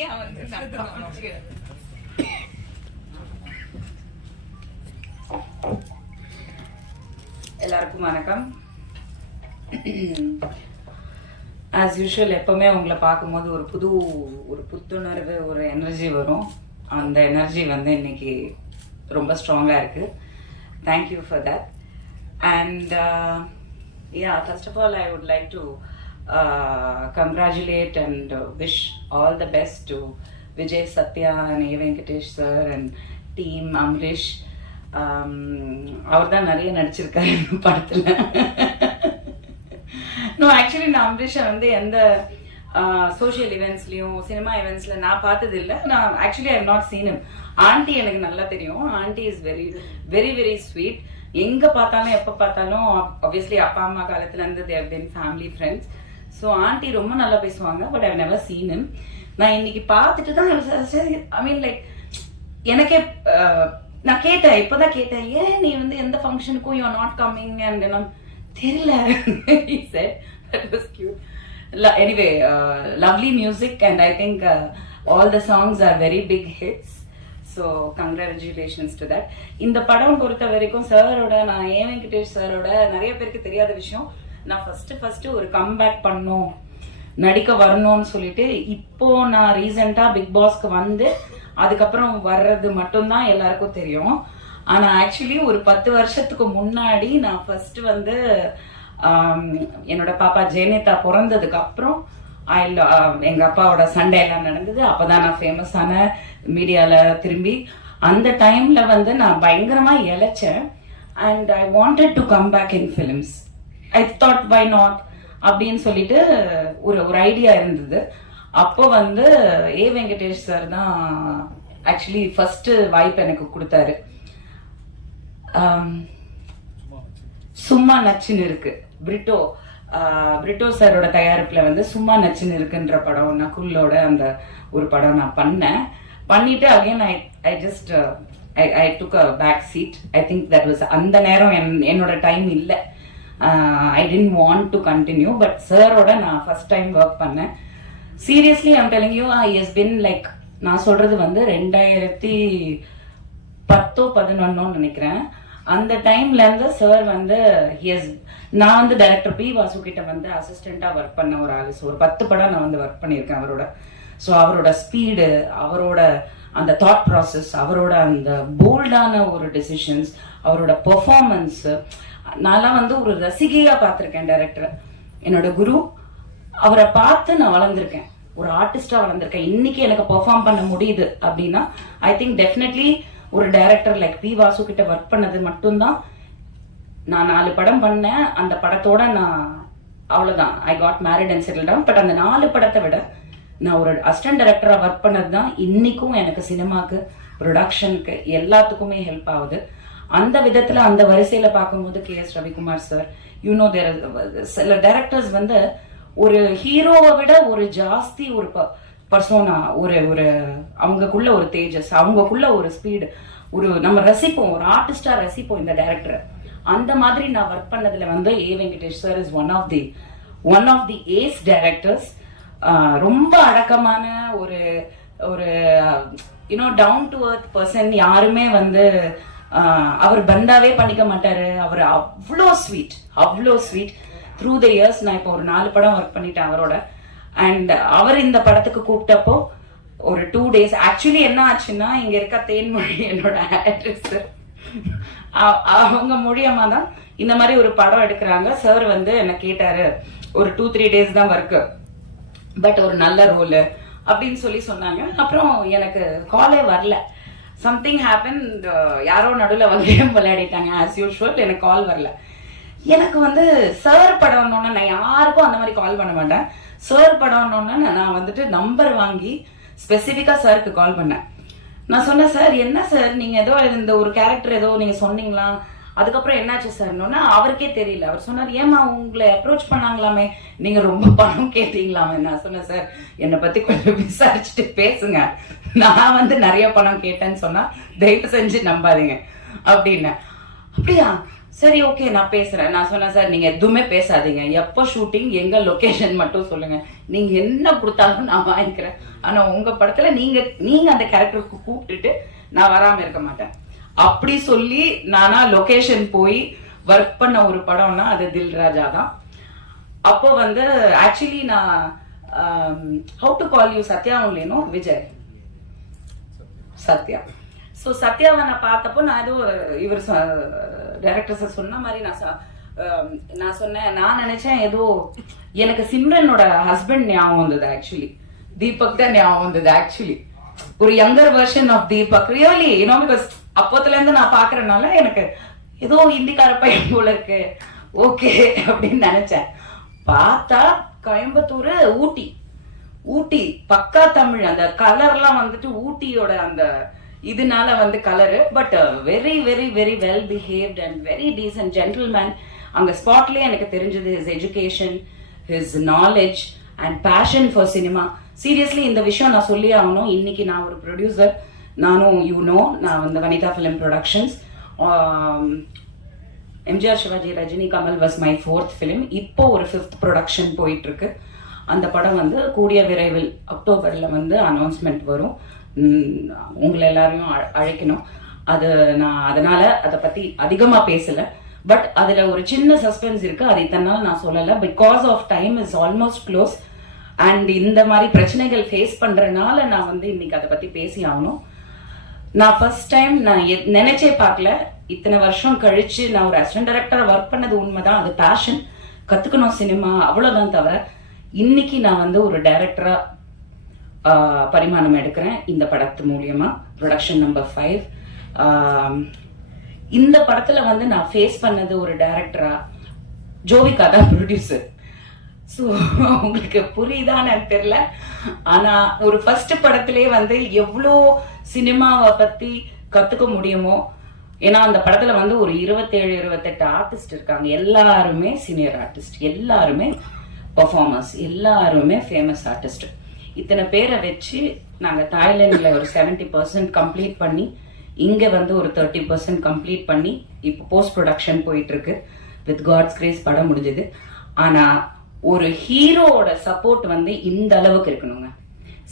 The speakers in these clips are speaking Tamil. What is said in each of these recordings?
ஈஸியா எல்லாருக்கும் வணக்கம் ஆஸ் யூஷுவல் எப்போவுமே உங்களை பார்க்கும்போது ஒரு புது ஒரு புத்துணர்வு ஒரு எனர்ஜி வரும் அந்த எனர்ஜி வந்து இன்னைக்கு ரொம்ப ஸ்ட்ராங்காக இருக்குது thank you for that and yeah first of all I would like to uh, congratulate and uh, wish all the best to Vijay Satya and A. Venkatesh sir and team Amrish. Um, அவர் தான் நிறைய நடிச்சிருக்காரு படத்தில் நோ ஆக்சுவலி நான் அம்ரிஷா வந்து எந்த சோஷியல் ஈவெண்ட்ஸ்லையும் சினிமா ஈவெண்ட்ஸில் நான் பார்த்தது இல்லை நான் actually I not seen him aunty எனக்கு நல்லா தெரியும் aunty is very very very sweet எங்கே பார்த்தாலும் எப்போ பார்த்தாலும் ஆப்வியஸ்லி அப்பா அம்மா காலத்துலேருந்து they've been family friends so aunty ரொம்ப நல்லா பேசுவாங்க பட் ஐ நெவர் சீன் நான் இன்னைக்கு பார்த்துட்டு தான் ஐ மீன் லைக் எனக்கே uh, நான் கேட்டேன் இப்போதான் கேட்டேன் ஏன் நீ வந்து எந்த ஃபங்க்ஷனுக்கும் you are not coming and எல்லாம் தெரியல anyway lovely music and I think all the songs are very big hits so congratulations to that இந்த படம் பொறுத்த வரைக்கும் சாரோட நான் ஏன் வெங்கடேஷ் சாரோட நிறைய பேருக்கு தெரியாத விஷயம் நான் ஃபர்ஸ்ட் ஃபர்ஸ்ட் ஒரு கம்பேக் பண்ணும் நடிக்க வரணும்னு சொல்லிட்டு இப்போ நான் ரீசெண்டாக பிக் பாஸ்க்கு வந்து அதுக்கப்புறம் வர்றது மட்டும்தான் எல்லாருக்கும் தெரியும் ஆனால் ஆக்சுவலி ஒரு பத்து வருஷத்துக்கு முன்னாடி நான் ஃபர்ஸ்ட் வந்து என்னோட பாப்பா ஜெயலலிதா பிறந்ததுக்கு அப்புறம் எங்க எங்கள் அப்பாவோட எல்லாம் நடந்தது அப்போ தான் நான் ஃபேமஸான மீடியாவில் திரும்பி அந்த டைமில் வந்து நான் பயங்கரமாக இழைச்சேன் and I wanted to come back in films I thought why not அப்படின்னு சொல்லிட்டு ஒரு ஒரு ஐடியா இருந்தது அப்போ வந்து ஏ வெங்கடேஷ் சார் தான் ஆக்சுவலி ஃபர்ஸ்ட் வாய்ப்பு எனக்கு கொடுத்தாரு um, சும்மா நச்சுன்னு இருக்கு பிரிட்டோ பிரிட்டோ சாரோட தயாரிப்பில் வந்து சும்மா நச்சுன்னு இருக்குன்ற படம் நகுல்லோட அந்த ஒரு படம் நான் பண்ணேன் பண்ணிட்டு again I I just I I took a back seat I think that was அந்த நேரம் என் என்னோட டைம் இல்லை I didn't want to continue but சரோட நான் ஃபர்ஸ்ட் டைம் ஒர்க் பண்ணேன் seriously I'm telling you I is been like நான் சொல்கிறது வந்து ரெண்டாயிரத்தி பத்தோ பதினொன்னோன்னு நினைக்கிறேன் அந்த டைம்லேருந்து சார் வந்து எஸ் நான் வந்து டைரக்டர் பி வாசு கிட்ட வந்து அசிஸ்டண்ட்டாக ஒர்க் பண்ண ஒரு ஆள் ஸோ ஒரு பத்து படம் நான் வந்து ஒர்க் பண்ணியிருக்கேன் அவரோட ஸோ அவரோட ஸ்பீடு அவரோட அந்த தாட் ப்ராசஸ் அவரோட அந்த போல்டான ஒரு டெசிஷன்ஸ் அவரோட பெர்ஃபார்மன்ஸு நான்லாம் வந்து ஒரு ரசிகையா பார்த்திருக்கேன் டைரக்டரை என்னோட குரு அவரை பார்த்து நான் வளர்ந்துருக்கேன் ஒரு ஆர்டிஸ்டா வளர்ந்துருக்கேன் இன்னைக்கு எனக்கு பெர்ஃபார்ம் பண்ண முடியுது அப்படின்னா ஐ திங்க் டெஃபினெட்லி ஒரு டைரக்டர் லைக் பி வாசு கிட்ட ஒர்க் பண்ணது மட்டும்தான் நான் நாலு படம் பண்ணேன் அந்த படத்தோட நான் அவ்வளோதான் I got married and settle down but அந்த நாலு படத்தை விட நான் ஒரு அசிஸ்டன்ட் டைரக்டரா ஒர்க் பண்ணது தான் இன்னைக்கும் எனக்கு சினிமாக்கு ப்ரொடக்ஷனுக்கு எல்லாத்துக்குமே ஹெல்ப் ஆகுது அந்த விதத்தில் அந்த வரிசையில் பார்க்கும்போது K S Ravikumar sir you know there சில டேரக்டர்ஸ் வந்து ஒரு ஹீரோவை விட ஒரு ஜாஸ்தி ஒரு பர்சோனா ஒரு ஒரு அவங்கக்குள்ள ஒரு தேஜஸ் அவங்கக்குள்ள ஒரு ஸ்பீடு ஒரு நம்ம ரசிப்போம் ஒரு ஆர்டிஸ்டா ரசிப்போம் இந்த டேரக்டர் அந்த மாதிரி நான் ஒர்க் பண்ணதுல வந்து A Venkatesh sir is one of the one of the ace directors ரொம்ப அடக்கமான ஒரு ஒரு you know down to earth person யாருமே வந்து அவர் பந்தாவே பண்ணிக்க மாட்டாரு அவர் அவ்வளோ ஸ்வீட் அவ்வளோ ஸ்வீட் த்ரூ த இயர்ஸ் நான் இப்போ ஒரு நாலு படம் ஒர்க் பண்ணிட்டேன் அவரோட அண்ட் அவர் இந்த படத்துக்கு கூப்பிட்டப்போ ஒரு டூ டேஸ் ஆக்சுவலி என்ன ஆச்சுன்னா இங்க இருக்க தேன்மொழி என்னோட ஆக்ட்ரஸ் அவங்க மூலியமா தான் இந்த மாதிரி ஒரு படம் எடுக்கிறாங்க சார் வந்து என்ன கேட்டாரு ஒரு டூ த்ரீ டேஸ் தான் ஒர்க்கு பட் ஒரு நல்ல ரோலு அப்படின்னு சொல்லி சொன்னாங்க அப்புறம் எனக்கு காலே வரல சம்திங் ஹேப்பன் யாரோ நடுவில் வந்து விளையாடிட்டாங்க ஆஸ் யூஷுவல் எனக்கு கால் வரல எனக்கு வந்து சார் படம்னு நான் யாருக்கும் அந்த மாதிரி கால் பண்ண மாட்டேன் சார் படம்னு நான் வந்துட்டு நம்பர் வாங்கி ஸ்பெசிஃபிக்காக சாருக்கு கால் பண்ணேன் நான் சொன்னேன் சார் என்ன சார் நீங்கள் ஏதோ இந்த ஒரு கேரக்டர் ஏதோ நீங்கள் சொன்னீங்களா அதுக்கப்புறம் என்னாச்சு சார்னோன்னா அவருக்கே தெரியல அவர் சொன்னார் ஏமா உங்களை அப்ரோச் பண்ணாங்களாமே நீங்கள் ரொம்ப பணம் கேட்டீங்களாமே நான் சொன்னேன் சார் என்னை பற்றி கொஞ்சம் விசாரிச்சுட்டு பேசுங்க நான் வந்து நிறைய பணம் கேட்டேன்னு சொன்னால் தயவு செஞ்சு நம்பாதீங்க அப்படின்னு அப்படியா சரி ஓகே நான் பேசுகிறேன் நான் சொன்னேன் சார் நீங்கள் எதுவுமே பேசாதீங்க எப்போ ஷூட்டிங் எங்கள் லொக்கேஷன் மட்டும் சொல்லுங்கள் நீங்கள் என்ன கொடுத்தாலும் நான் வாங்கிக்கிறேன் ஆனால் உங்கள் படத்தில் நீங்கள் நீங்கள் அந்த கேரக்டருக்கு கூப்பிட்டுட்டு நான் வராமல் இருக்க மாட்டேன் அப்படி சொல்லி நானா லொகேஷன் போய் ஒர்க் பண்ண ஒரு படம்னா அது தில் ராஜா தான் அப்போ வந்து ஆக்சுவலி நான் how to call you Sathya ஒன்லேனோ Vijay Sathya so சத்யாவை நான் பார்த்தப்போ நான் ஏதோ இவர் டைரக்டர்ஸை சொன்ன மாதிரி நான் um, நான் சொன்னேன் நான் நினைச்சேன் ஏதோ எனக்கு சிம்ரனோட ஹஸ்பண்ட் ஞாபகம் வந்தது ஆக்சுவலி தீபக் தான் ஞாபகம் வந்தது ஆக்சுவலி ஒரு younger version of Deepak really you know because இருந்து நான் பாக்குறதுனால எனக்கு ஏதோ இந்திக்கார பையன் போல இருக்கு ஓகே அப்படின்னு நினைச்சேன் பார்த்தா கோயம்புத்தூர் ஊட்டி ஊட்டி பக்கா தமிழ் அந்த கலர்லாம் வந்துட்டு ஊட்டியோட அந்த இதனால வந்து colour but very very very well behaved and very decent gentleman அங்க ஸ்பாட்லேயே எனக்கு தெரிஞ்சது his education his knowledge and passion for cinema seriously இந்த விஷயம் நான் சொல்லி ஆகணும் இன்னைக்கு நான் ஒரு ப்ரொடியூசர் நானும் யூனோ நான் வந்து Vanitha film productions MGR Sivaji Rajini Kamal was my fourth film இப்போ ஒரு ஃபிஃப்த் ப்ரொடக்ஷன் போயிட்டுருக்கு அந்த படம் வந்து கூடிய விரைவில் அக்டோபரில் வந்து அனௌன்ஸ்மெண்ட் வரும் உங்களை எல்லாரையும் அழைக்கணும் அது நான் அதனால் அதை பற்றி அதிகமாக பேசலை பட் அதில் ஒரு சின்ன சஸ்பென்ஸ் இருக்குது அது இத்தனால் நான் சொல்லலை because of time is almost close and இந்த மாதிரி பிரச்சனைகள் ஃபேஸ் பண்ணுறனால நான் வந்து இன்னைக்கு அதை பற்றி பேசி ஆகணும் நான் ஃபர்ஸ்ட் டைம் நான் நினைச்சே பார்க்கல இத்தனை வருஷம் கழிச்சு நான் ஒரு அசிஸ்டன்ட் டைரக்டராக ஒர்க் பண்ணது உண்மைதான் அது பேஷன் கற்றுக்கணும் சினிமா அவ்வளவுதான் தவிர இன்னைக்கு நான் வந்து ஒரு டைரக்டராக பரிமாணம் எடுக்கிறேன் இந்த படத்து மூலியமா ப்ரொடக்ஷன் நம்பர் ஃபைவ் இந்த படத்தில் வந்து நான் ஃபேஸ் பண்ணது ஒரு டைரக்டராக ஜோவிகா தான் ப்ரொடியூசர் ஸோ உங்களுக்கு எனக்கு தெரில ஆனால் ஒரு ஃபர்ஸ்ட் படத்திலே வந்து எவ்வளோ சினிமாவை பற்றி கற்றுக்க முடியுமோ ஏன்னா அந்த படத்தில் வந்து ஒரு இருபத்தேழு இருபத்தெட்டு ஆர்டிஸ்ட் இருக்காங்க எல்லாருமே சீனியர் ஆர்டிஸ்ட் எல்லாருமே பர்ஃபார்மர்ஸ் எல்லாருமே ஃபேமஸ் ஆர்டிஸ்ட் இத்தனை பேரை வச்சு நாங்கள் தாய்லாண்டில் ஒரு செவன்டி பர்சன்ட் கம்ப்ளீட் பண்ணி இங்கே வந்து ஒரு தேர்ட்டி பர்சன்ட் கம்ப்ளீட் பண்ணி இப்போ போஸ்ட் ப்ரொடக்ஷன் போயிட்டுருக்கு வித் காட்ஸ் கிரேஸ் படம் முடிஞ்சது ஆனால் ஒரு ஹீரோவோட சப்போர்ட் வந்து இந்த அளவுக்கு இருக்கணுங்க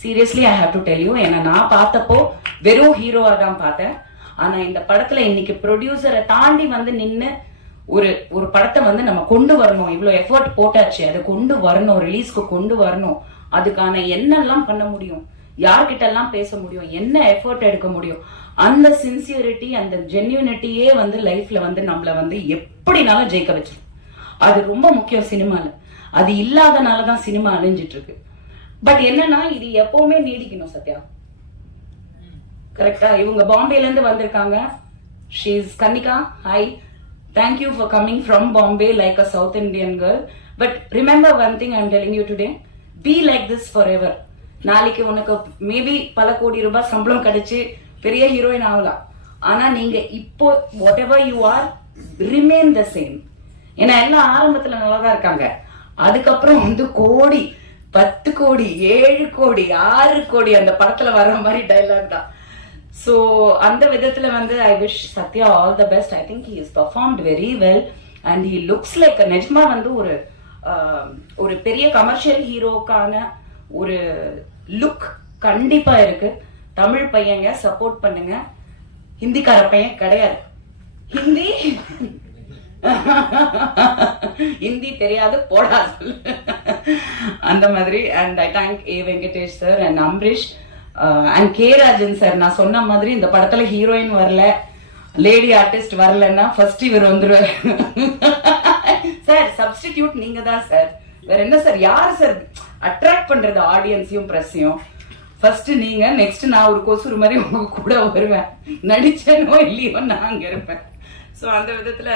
seriously I have to tell you ஏன்னா நான் பார்த்தப்போ வெறும் ஹீரோவாக தான் பார்த்தேன் ஆனால் இந்த படத்தில் இன்னைக்கு ப்ரொடியூசரை தாண்டி வந்து நின்று ஒரு ஒரு படத்தை வந்து நம்ம கொண்டு வரணும் இவ்வளோ எஃபர்ட் போட்டாச்சு அதை கொண்டு வரணும் ரிலீஸ்க்கு கொண்டு வரணும் அதுக்கான என்னெல்லாம் பண்ண முடியும் யார்கிட்ட எல்லாம் பேச முடியும் என்ன எஃபர்ட் எடுக்க முடியும் அந்த சின்சியரிட்டி அந்த ஜென்யூனிட்டியே வந்து லைஃப்ல வந்து நம்மளை வந்து எப்படினாலும் ஜெயிக்க வச்சிடும் அது ரொம்ப முக்கியம் சினிமாவில் அது இல்லாதனால தான் சினிமா அழிஞ்சிட்டு இருக்கு பட் என்னன்னா இது எப்பவுமே நீடிக்கணும் சத்யா கரெக்டா இவங்க பாம்பேல இருந்து வந்திருக்காங்க she is Kannika hi thank you for coming from Bombay like a south Indian girl but remember one thing I'm telling you today be like this forever எவர் நாளைக்கு உனக்கு மேபி பல கோடி ரூபாய் சம்பளம் கிடைச்சு பெரிய ஹீரோயின் ஆகலாம் ஆனா நீங்க இப்போ whatever you are remain the same ஏன்னா எல்லாம் ஆரம்பத்துல நல்லா தான் இருக்காங்க அதுக்கப்புறம் வந்து கோடி பத்து கோடி ஏழு கோடி ஆறு கோடி அந்த படத்துல வர்ற மாதிரி டைலாக் தான் ஸோ அந்த விதத்துல வந்து I wish Sathya all the best I think he is performed very well and he looks like நிஜமா வந்து ஒரு ஒரு பெரிய கமர்ஷியல் ஹீரோக்கான ஒரு லுக் கண்டிப்பா இருக்கு தமிழ் பையங்க சப்போர்ட் பண்ணுங்க ஹிந்திக்கார பையன் கிடையாது ஹிந்தி ஹிந்தி தெரியாது போடா சொல்லு அந்த மாதிரி and I thank A Venkatesh sir and Amrish and K Rajan sir நான் சொன்ன மாதிரி இந்த படத்துல ஹீரோயின் வரல லேடி ஆர்டிஸ்ட் வரலன்னா ஃபர்ஸ்ட் இவர் வந்துருவார் சார் சப்ஸ்டிடியூட் நீங்க தான் சார் வேற என்ன சார் யார் சார் அட்ராக்ட் பண்றது ஆடியன்ஸையும் ப்ரெஸ்ஸையும் ஃபர்ஸ்ட் நீங்க நெக்ஸ்ட் நான் ஒரு கொசுறு மாதிரி உங்க கூட வருவேன் நடிச்சேனோ இல்லையோ நான் அங்க இருப்பேன் ஸோ அந்த விதத்துல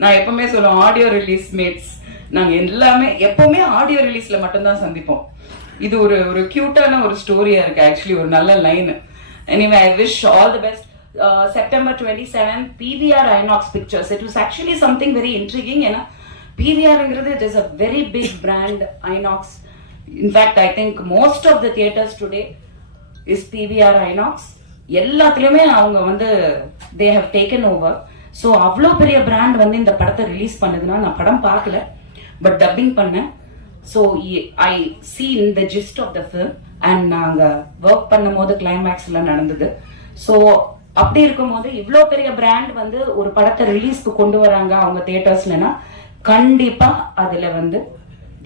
நான் எப்பவுமே சொல்லுவோம் ஆடியோ ரிலீஸ் மேட்ஸ் நாங்கள் எல்லாமே எப்பவுமே ஆடியோ மட்டும் மட்டும்தான் சந்திப்போம் இது ஒரு ஒரு க்யூட்டான ஒரு ஸ்டோரியா இருக்கு ஆக்சுவலி ஒரு நல்ல line anyway I wish all the best September twenty seven PVR INOX pictures it was actually something very intriguing ஏன்னா பிவிஆருங்கிறது it is a very big brand INOX in fact I think most of the theatres today is PVR INOX எல்லாத்துலயுமே அவங்க வந்து they have taken over so அவ்வளோ பெரிய பிராண்ட் வந்து இந்த படத்தை ரிலீஸ் பண்ணுதுன்னா நான் படம் பார்க்கல பட் டப்பிங் பண்ணேன் so I see in the gist of the film and நாங்கள் ஒர்க் பண்ணும் போது கிளைமேக்ஸ்லாம் நடந்தது ஸோ அப்படி இருக்கும்போது இவ்வளோ பெரிய பிராண்ட் வந்து ஒரு படத்தை ரிலீஸ்க்கு கொண்டு வராங்க அவங்க தேட்டர்ஸ்லனா கண்டிப்பாக அதில் வந்து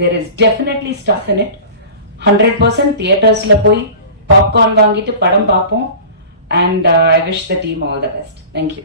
there is definitely stuff in it hundred percent தியேட்டர்ஸில் போய் பாப்கார்ன் வாங்கிட்டு படம் பார்ப்போம் and I wish the team all the best thank you